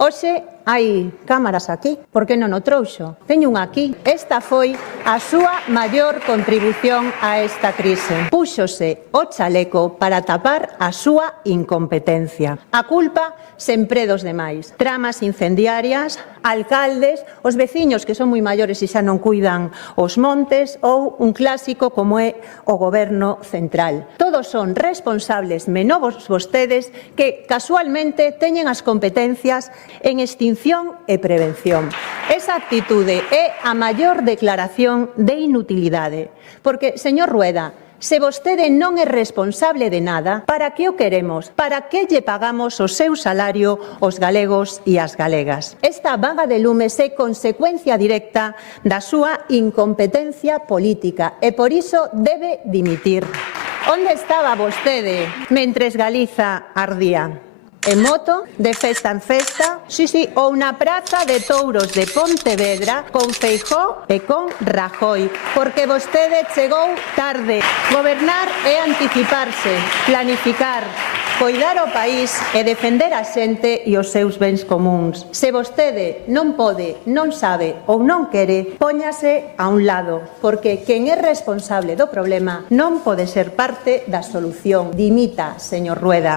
Hoxe hai cámaras aquí, por que non o trouxo? Teño unha aquí. Esta foi a súa maior contribución a esta crise. Púxose o chaleco para tapar a súa incompetencia. A culpa sempre dos demais. Tramas incendiarias, alcaldes, os veciños que son moi maiores e xa non cuidan os montes ou un clásico como é o Goberno central. Todos son responsables, menos vostedes, que casualmente teñen as competencias en extinción e prevención. Esa actitude é a maior declaración de inutilidade. Porque, señor Rueda, se vostede non é responsable de nada, para que o queremos? Para que lle pagamos o seu salario aos galegos e as galegas? Esta vaga de lumes é consecuencia directa da súa incompetencia política e por iso debe dimitir. Onde estaba vostede mentres Galiza ardía? En moto, de festa en festa, ou na praza de touros de Pontevedra con Feijóo e con Rajoy, porque vostede chegou tarde. Gobernar é anticiparse, planificar, coidar o país e defender a xente e os seus bens comúns. Se vostede non pode, non sabe ou non quere, póñase a un lado, porque quen é responsable do problema non pode ser parte da solución. Dimita, señor Rueda.